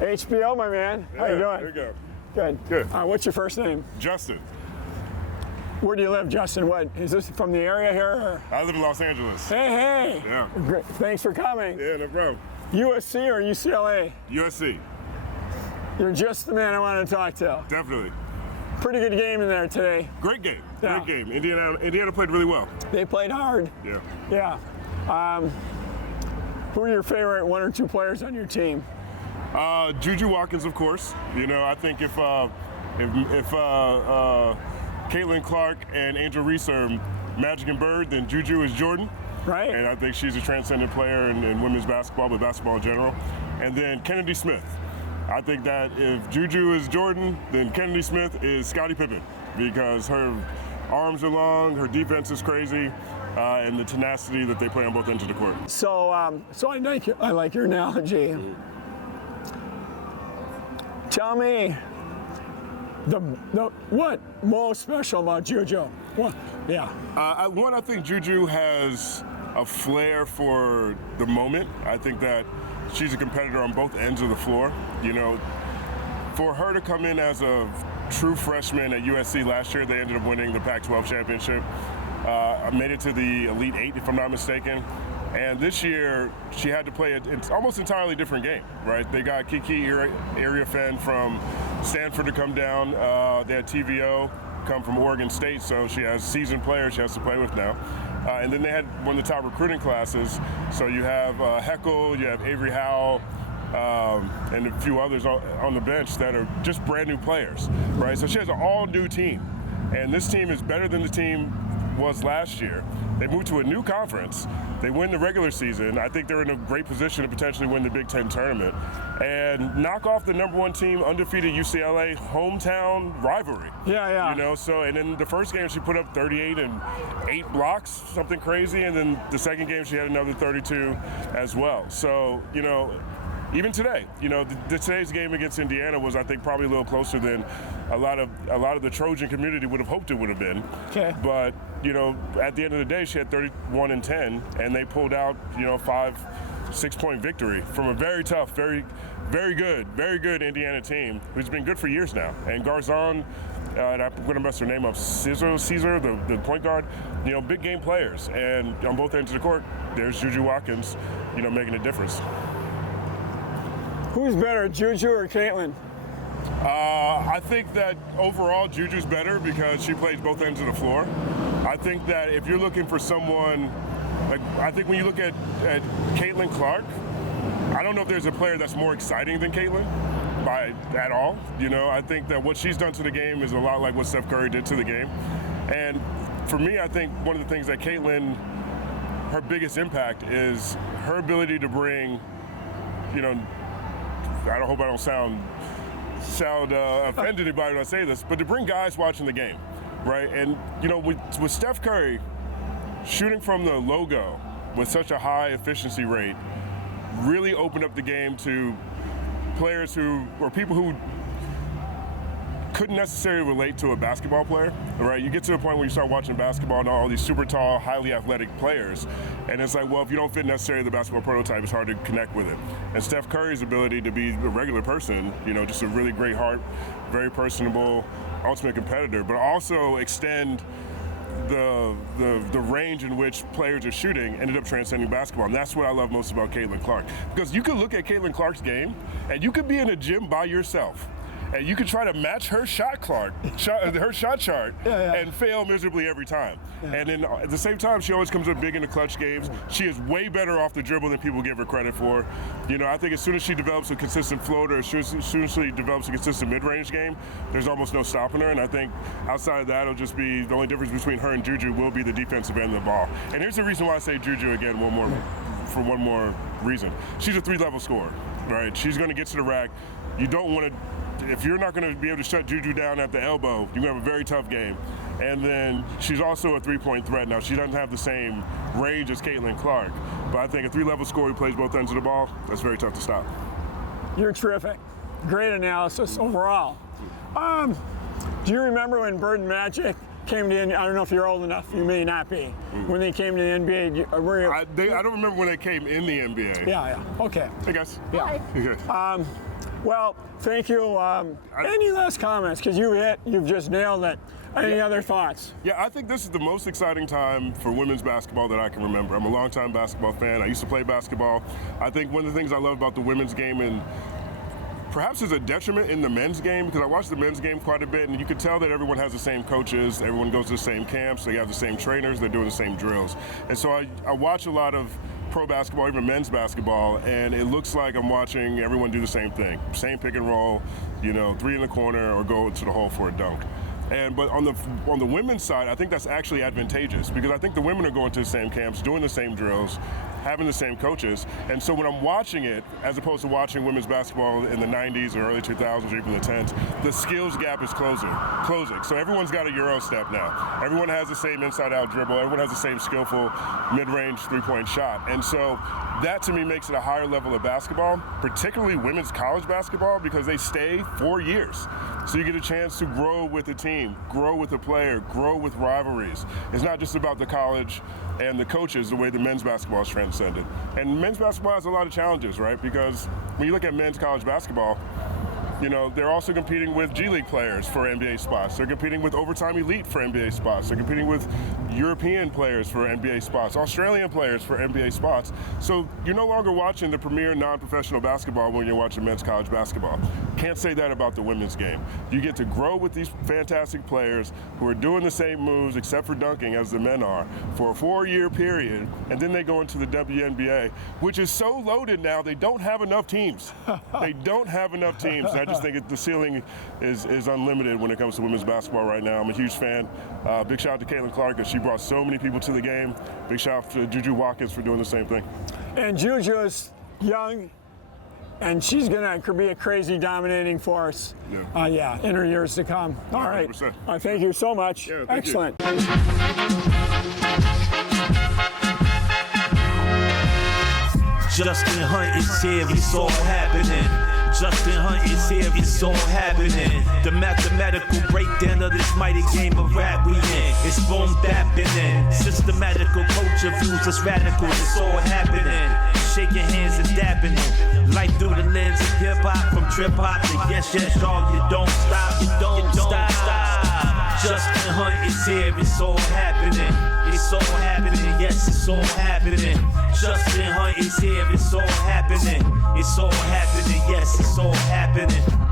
HBO, my man. Yeah, How you doing? There you go. Good. Good. What's your first name? Justin. Where do you live, Justin? What is this from the area here? Or? I live in Los Angeles. Hey. Yeah. Great. Thanks for coming. Yeah, no problem. USC or UCLA? USC. You're just the man I want to talk to. Definitely. Pretty good game in there today. Great game. Yeah. Great game. Indiana played really well. They played hard. Yeah. Yeah. Who are your favorite one or two players on your team? Juju Watkins, of course. You know, I think if Caitlin Clark and Angel Reese are Magic and Bird, then Juju is Jordan. Right. And I think she's a transcendent player in women's basketball, but basketball in general. And then Kennedy Smith. I think that if Juju is Jordan, then Kennedy Smith is Scottie Pippen because her arms are long, her defense is crazy, and the tenacity that they play on both ends of the court. So I like your analogy. Tell me the what most special about Juju? What? Yeah. I think Juju has a flair for the moment. I think that she's a competitor on both ends of the floor. You know, for her to come in as a true freshman at USC last year, they ended up winning the Pac-12 championship. Made it to the Elite Eight, if I'm not mistaken. And this year, she had to play an almost entirely different game, right? They got Kiki Iriafen from Stanford to come down. They had TVO come from Oregon State, so she has seasoned players she has to play with now. And then they had one of the top recruiting classes. So you have Heckle, you have Avery Howell, and a few others on the bench that are just brand new players, right? So she has an all-new team. And this team is better than the team was last year. They moved to a new conference. They win the regular season. I think they're in a great position to potentially win the Big Ten tournament and knock off the number one team, undefeated UCLA, hometown rivalry. Yeah. You know, so, and then the first game she put up 38 and 8 blocks, something crazy, and then the second game she had another 32 as well. So, you know, even today, you know, today's game against Indiana was, I think, probably a little closer than a lot of the Trojan community would have hoped it would have been. Okay. But, you know, at the end of the day, she had 31 and 10, and they pulled out, you know, 5-6-point victory from a very tough, very good Indiana team who's been good for years now. And Garzon, and I'm going to mess her name up, Caesar, the point guard, you know, big game players. And on both ends of the court, there's Juju Watkins, you know, making a difference. Who's better, Juju or Caitlin? I think that overall Juju's better because she plays both ends of the floor. I think that if you're looking for someone, like I think when you look at Caitlin Clark, I don't know if there's a player that's more exciting than Caitlin at all. You know, I think that what she's done to the game is a lot like what Steph Curry did to the game. And for me, I think one of the things that Caitlin, her biggest impact is her ability to bring, you know, I hope I don't sound offend anybody when I say this, but to bring guys watching the game, right? And, you know, with Steph Curry shooting from the logo with such a high efficiency rate really opened up the game to players or people who couldn't necessarily relate to a basketball player, right? You get to the point where you start watching basketball and all these super tall, highly athletic players, and it's like, well, if you don't fit necessarily the basketball prototype, it's hard to connect with it. And Steph Curry's ability to be a regular person, you know, just a really great heart, very personable, ultimate competitor, but also extend the range in which players are shooting ended up transcending basketball. And that's what I love most about Caitlin Clark. Because you could look at Caitlin Clark's game, and you could be in a gym by yourself, and you can try to match her shot chart, and fail miserably every time. Yeah. And then at the same time, she always comes up big in the clutch games. She is way better off the dribble than people give her credit for. You know, I think as soon as she develops a consistent floater, as soon as she develops a consistent mid-range game, there's almost no stopping her. And I think outside of that, it'll just be the only difference between her and Juju will be the defensive end of the ball. And here's the reason why I say Juju again for one more reason. She's a 3-level scorer, right? She's going to get to the rack. You don't want to. If you're not going to be able to shut Juju down at the elbow, you're going to have a very tough game. And then she's also a three-point threat. Now, she doesn't have the same range as Caitlin Clark, but I think a 3-level scorer who plays both ends of the ball, that's very tough to stop. You're terrific. Great analysis overall. Do you remember when Bird and Magic came to Indy? I don't know if you're old enough. You may not be. When they came to the NBA, I don't remember when they came in the NBA. Yeah. Okay. Hey, guys. Yeah. Well, thank you. Any last comments? Because you've just nailed it. Any other thoughts? Yeah, I think this is the most exciting time for women's basketball that I can remember. I'm a longtime basketball fan. I used to play basketball. I think one of the things I love about the women's game, and perhaps is a detriment in the men's game, because I watch the men's game quite a bit, and you can tell that everyone has the same coaches, everyone goes to the same camps, they have the same trainers, they're doing the same drills. And so I watch a lot of pro basketball, even men's basketball, and it looks like I'm watching everyone do the same thing. Same pick and roll, three in the corner or go to the hole for a dunk. But on the women's side, I think that's actually advantageous, because I think the women are going to the same camps, doing the same drills, having the same coaches. And so when I'm watching it, as opposed to watching women's basketball in the 90s or early 2000s or even the 10s, the skills gap is closing. So everyone's got a Euro step now. Everyone has the same inside-out dribble. Everyone has the same skillful mid-range three-point shot. And so that, to me, makes it a higher level of basketball, particularly women's college basketball, because they stay 4 years. So you get a chance to grow with the team, grow with the player, grow with rivalries. It's not just about the college and the coaches, the way the men's basketball is transcended. And men's basketball has a lot of challenges, right? Because when you look at men's college basketball, they're also competing with G League players for NBA spots. They're competing with overtime elite for NBA spots. They're competing with European players for NBA spots, Australian players for NBA spots. So you're no longer watching the premier non-professional basketball when you're watching men's college basketball. Can't say that about the women's game. You get to grow with these fantastic players who are doing the same moves, except for dunking, as the men are, for a 4-year period, and then they go into the WNBA, which is so loaded now, they don't have enough teams. They don't have enough teams. I just think the ceiling is unlimited when it comes to women's basketball right now. I'm a huge fan. Big shout out to Caitlin Clark, because she brought so many people to the game. Big shout out to Juju Watkins for doing the same thing. And Juju is young, and she's going to be a crazy dominating force in her years to come. All right. Thank you so much. Yeah, excellent. Justin Hunte is here, it's all happening. Justin Hunte is here, it's all happening. The mathematical breakdown of this mighty game of rap we in. It's boom bapping. Systematical culture views that's radical, it's all happening. Shaking hands and dabbing them. Life through the lens of hip hop, from trip hop to yes, dog. You don't stop, you don't stop. Justin Hunte is here, it's all happening. It's all happening, yes, it's all happening. Justin Hunte is here, it's all happening. It's all happening, yes, it's all happening.